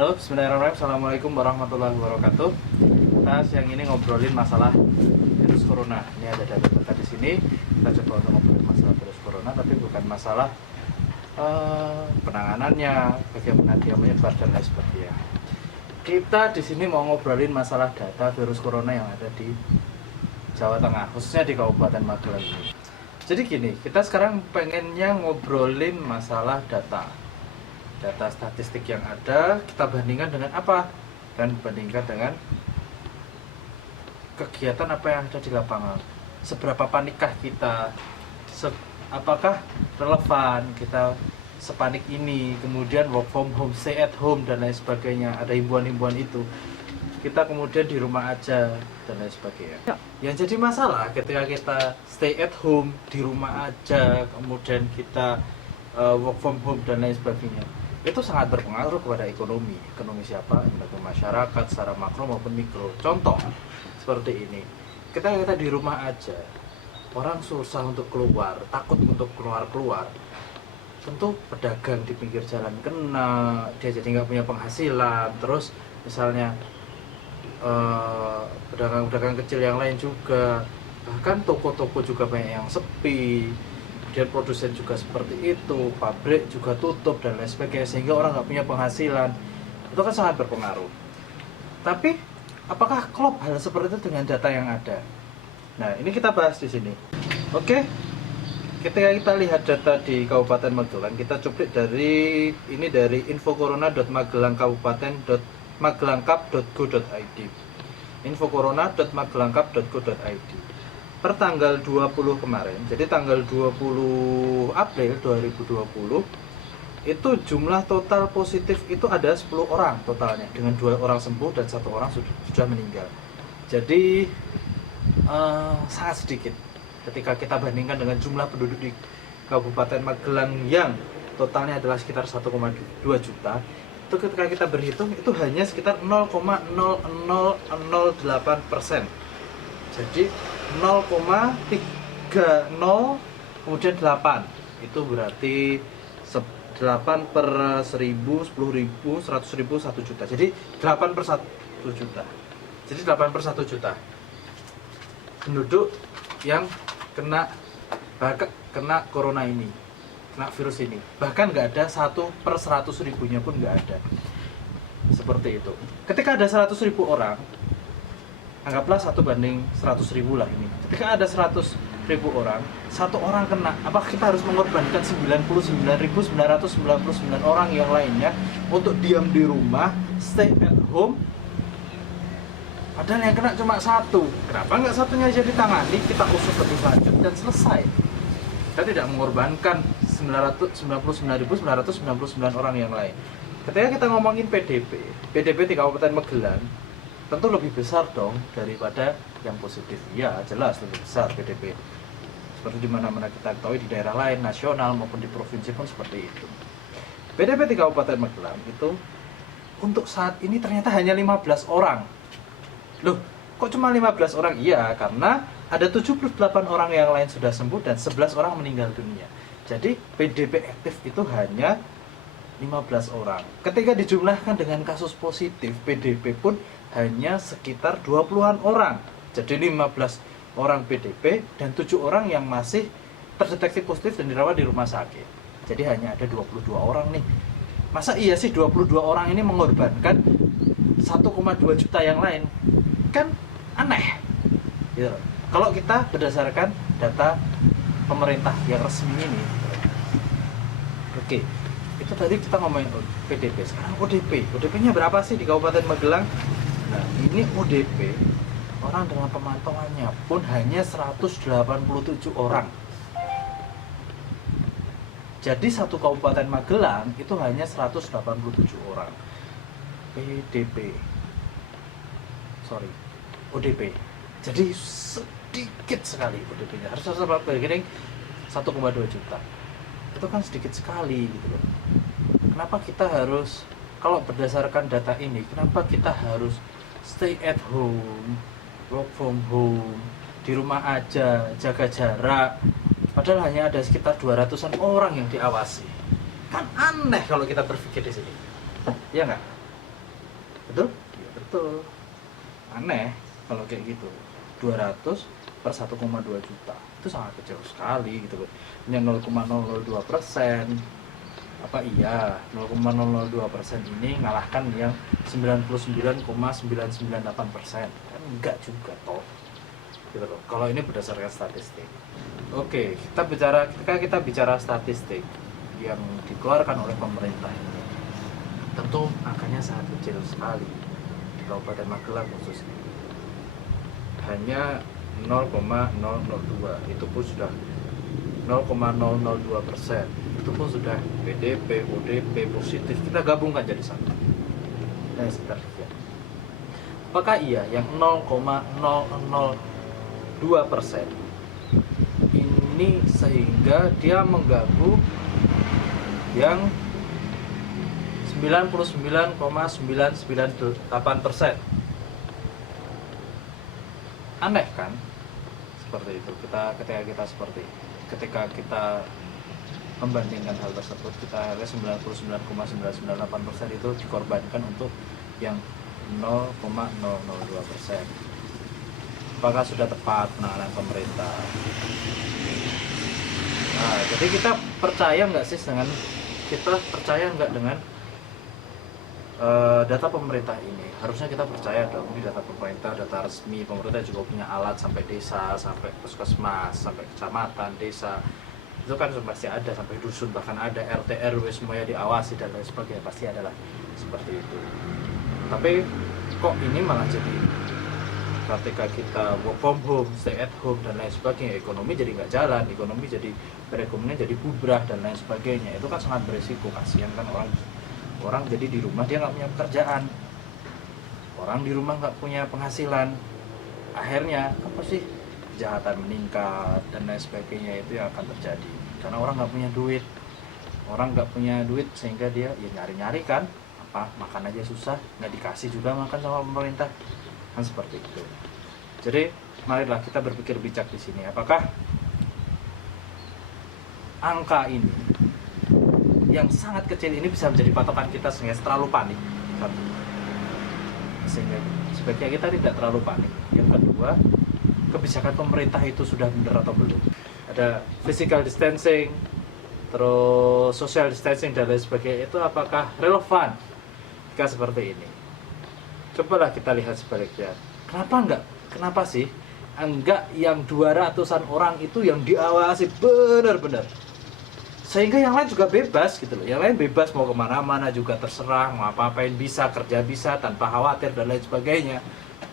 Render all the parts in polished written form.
Halo, bismillahirrahmanirrahim. Assalamualaikum warahmatullahi wabarakatuh. Kita siang ini ngobrolin masalah virus corona. Ini ada data di sini. Kita coba untuk ngobrolin masalah virus corona, tapi bukan masalah penanganannya, bagaimana dia menyebar dan lain sebagainya. Kita di sini mau ngobrolin masalah data virus corona yang ada di Jawa Tengah, khususnya di Kabupaten Magelang ini. Jadi gini, kita sekarang pengennya ngobrolin masalah data statistik yang ada, kita bandingkan dengan apa? Dan bandingkan dengan kegiatan apa yang ada di lapangan. Seberapa panikkah kita? Apakah relevan kita sepanik ini? Kemudian work from home, stay at home dan lain sebagainya. Ada himbauan-himbauan itu. Kita kemudian di rumah aja dan lain sebagainya. Yang jadi masalah ketika kita stay at home, di rumah aja, kemudian kita work from home dan lain sebagainya, itu sangat berpengaruh kepada ekonomi siapa? Ekonomi masyarakat secara makro maupun mikro. Contoh seperti ini, kita di rumah aja, orang susah untuk keluar, takut untuk keluar, tentu pedagang di pinggir jalan kena, dia jadi nggak punya penghasilan. Terus misalnya pedagang-pedagang kecil yang lain juga, bahkan toko-toko juga banyak yang sepi. Kemudian produsen juga seperti itu, pabrik juga tutup dan lain sebagainya, sehingga orang nggak punya penghasilan. Itu kan sangat berpengaruh. Tapi apakah klop hal seperti itu dengan data yang ada? Nah, ini kita bahas di sini. Oke, ketika kita lihat data di Kabupaten Magelang, kita cuplik dari infocorona.magelangkabupaten.magelangkap.go.id. infocorona.magelangkap.go.id. Per tanggal 20 kemarin, jadi tanggal 20 April 2020, itu jumlah total positif itu ada 10 orang totalnya, dengan 2 orang sembuh dan 1 orang sudah meninggal. Jadi sangat sedikit ketika kita bandingkan dengan jumlah penduduk di Kabupaten Magelang yang totalnya adalah sekitar 1,2 juta. Itu ketika kita berhitung itu hanya sekitar 0,0008%. Jadi 0,30 kemudian 8, itu berarti 8 per 1000, 10.000, 100.000, 1 juta. Jadi 8 per 1 juta. Jadi 8 per 1 juta penduduk yang kena corona ini, kena virus ini. Bahkan nggak ada 1 per 100.000-nya pun nggak ada. Seperti itu. Ketika ada 100.000 orang, anggaplah 1 banding 100.000 lah ini. Ketika ada 100.000 orang, 1 orang kena, apakah kita harus mengorbankan 99.999 orang yang lainnya untuk diam di rumah, stay at home? Padahal yang kena cuma 1. Kenapa nggak satunya aja ditangani, kita usut lebih lanjut dan selesai? Kita tidak mengorbankan 99.999 orang yang lain. Ketika kita ngomongin PDP di Kabupaten Magelang, tentu lebih besar dong daripada yang positif. Ya, jelas lebih besar PDP. Seperti di mana-mana kita ketahui di daerah lain, nasional maupun di provinsi pun seperti itu. PDP di Kabupaten Magelang itu untuk saat ini ternyata hanya 15 orang. Loh, kok cuma 15 orang? Iya, karena ada 78 orang yang lain sudah sembuh dan 11 orang meninggal dunia. Jadi PDP aktif itu hanya 15 orang. Ketika dijumlahkan dengan kasus positif, PDP pun hanya sekitar 20-an orang. Jadi 15 orang PDP dan 7 orang yang masih terdeteksi positif dan dirawat di rumah sakit. Jadi hanya ada 22 orang nih. Masa iya sih 22 orang ini mengorbankan 1,2 juta yang lain? Kan aneh. Gitu. Kalau kita berdasarkan data pemerintah yang resmi ini. Oke. Itu tadi kita ngomongin PDP, sekarang ODP. ODP-nya berapa sih di Kabupaten Magelang? Nah, ini ODP, orang dengan pemantauannya pun hanya 187 orang. Jadi satu Kabupaten Magelang itu hanya 187 orang. ODP. Jadi sedikit sekali ODP-nya. Harus sama begini 1,2 juta. Itu kan sedikit sekali gitu loh. Kenapa kita harus, kalau berdasarkan data ini, kenapa kita harus stay at home, work from home, di rumah aja, jaga jarak, padahal hanya ada sekitar 200-an orang yang diawasi? Kan aneh kalau kita berpikir di sini, ya nggak? Betul? Iya betul. Aneh kalau kayak gitu. 200 per 1,2 juta itu sangat kecil sekali gitu loh. Yang 0,002%. Apa iya 0,002% ini ngalahkan yang 99,998%? Kan enggak juga toh gitu loh, kalau ini berdasarkan statistik. Oke, ketika kita bicara statistik yang dikeluarkan oleh pemerintah ini, tentu angkanya sangat kecil sekali di Kabupaten Magelang khususnya, hanya 0,002, itu pun sudah 0,002%, itu pun sudah PDP, ODP positif kita gabungkan jadi satu. Nah, sebenarnya apakah iya yang 0,002% ini sehingga dia mengganggu yang 99,998%? Aneh kan? Seperti itu. Ketika kita membandingkan hal tersebut, kita lihat 99,998% itu dikorbankan untuk yang 0,002%. Apakah sudah tepat penanganan pemerintah? Nah, jadi kita percaya nggak dengan data pemerintah ini? Harusnya kita percaya dong, ini data pemerintah, data resmi. Pemerintah juga punya alat sampai desa, sampai puskesmas, sampai kecamatan, desa. Itu kan pasti ada, sampai dusun, bahkan ada RT RW semuanya diawasi dan lain sebagainya, pasti adalah seperti itu. Tapi kok ini malah jadi ketika kita work from home, stay at home dan lain sebagainya, ekonomi jadi nggak jalan, perekonomian jadi bubrah dan lain sebagainya. Itu kan sangat beresiko, kasihan kan orang jadi di rumah dia nggak punya pekerjaan, orang di rumah nggak punya penghasilan, akhirnya apa sih, kejahatan meningkat dan lain sebagainya. Itu yang akan terjadi karena orang nggak punya duit, sehingga dia ya nyari kan, apa makan aja susah, nggak dikasih juga makan sama pemerintah, kan seperti itu. Jadi marilah kita berpikir bijak di sini. Apakah angka ini yang sangat kecil ini bisa menjadi patokan kita sehingga terlalu panik? Sehingga sebaiknya kita tidak terlalu panik. Yang kedua, kebijakan pemerintah itu sudah benar atau belum? Ada physical distancing, terus social distancing dan lain sebagainya, itu apakah relevan jika seperti ini? Cobalah kita lihat sebaliknya. Kenapa sih enggak yang 200-an orang itu yang diawasi benar-benar, sehingga yang lain juga bebas gitu loh. Yang lain bebas mau kemana-mana juga terserah, mau apa-apain bisa, kerja bisa tanpa khawatir dan lain sebagainya.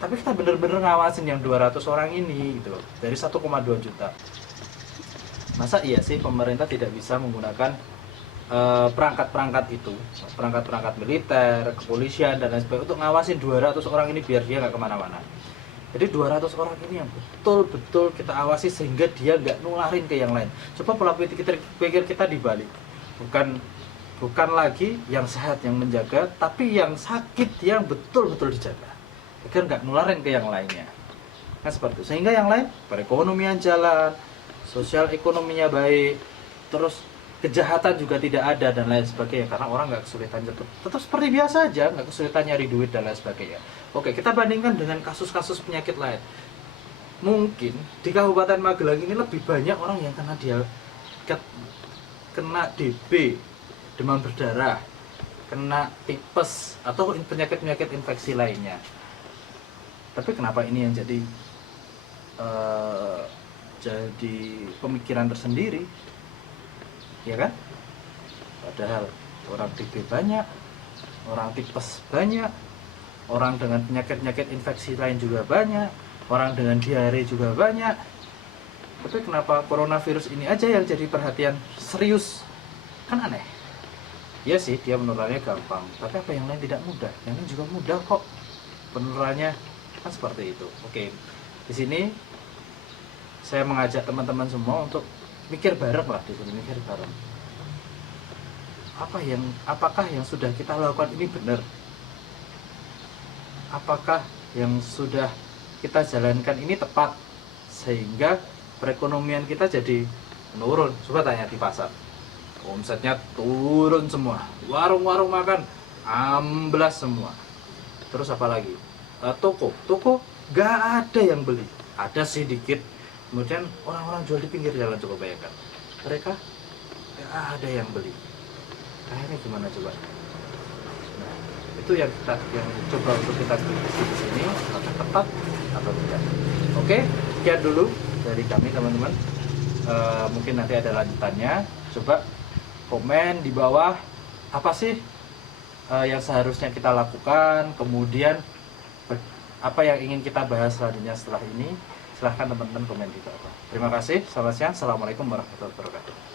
Tapi kita benar-benar ngawasin yang 200 orang ini gitu loh, dari 1,2 juta. Masa iya sih pemerintah tidak bisa menggunakan perangkat-perangkat militer, kepolisian dan lain sebagainya untuk ngawasin 200 orang ini biar dia nggak kemana-mana? Jadi 200 orang ini yang betul-betul kita awasi sehingga dia nggak nularin ke yang lain. Coba pola pikir kita dibalik, bukan lagi yang sehat yang menjaga, tapi yang sakit yang betul-betul dijaga agar nggak nularin ke yang lainnya. Nah seperti itu, sehingga yang lain perekonomian jalan, sosial ekonominya baik, terus kejahatan juga tidak ada dan lain sebagainya, karena orang nggak kesulitan tetap seperti biasa aja, nggak kesulitan nyari duit dan lain sebagainya. Oke, kita bandingkan dengan kasus-kasus penyakit lain. Mungkin di Kabupaten Magelang ini lebih banyak orang yang kena DB, demam berdarah, kena tipes atau penyakit-penyakit infeksi lainnya. Tapi kenapa ini yang jadi pemikiran tersendiri? Ya kan? Padahal orang TB banyak, orang tipes banyak, orang dengan penyakit-penyakit infeksi lain juga banyak, orang dengan diare juga banyak. Tapi kenapa coronavirus ini aja yang jadi perhatian serius? Kan aneh. Ya sih, dia penularannya gampang, tapi apa yang lain tidak mudah? Yang lain juga mudah kok penularannya, kan seperti itu. Oke, di sini saya mengajak teman-teman semua untuk mikir bareng lah, mikir bareng. Apakah yang sudah kita lakukan ini benar? Apakah yang sudah kita jalankan ini tepat sehingga perekonomian kita jadi menurun? Coba tanya di pasar, omsetnya turun semua, warung-warung makan amblas semua. Terus apa lagi? Toko nggak ada yang beli, ada sedikit. Kemudian orang-orang jual di pinggir jalan, coba bayangkan, mereka nggak ada yang beli. Akhirnya gimana coba? Nah, itu yang coba untuk kita kritisi di sini, apakah tepat atau tidak. Oke, sekian dulu dari kami teman-teman. Mungkin nanti ada lanjutannya. Coba komen di bawah apa sih yang seharusnya kita lakukan, kemudian apa yang ingin kita bahas selanjutnya setelah ini. Silahkan teman-teman komen di bawah. Terima kasih, selamat siang, assalamualaikum warahmatullahi wabarakatuh.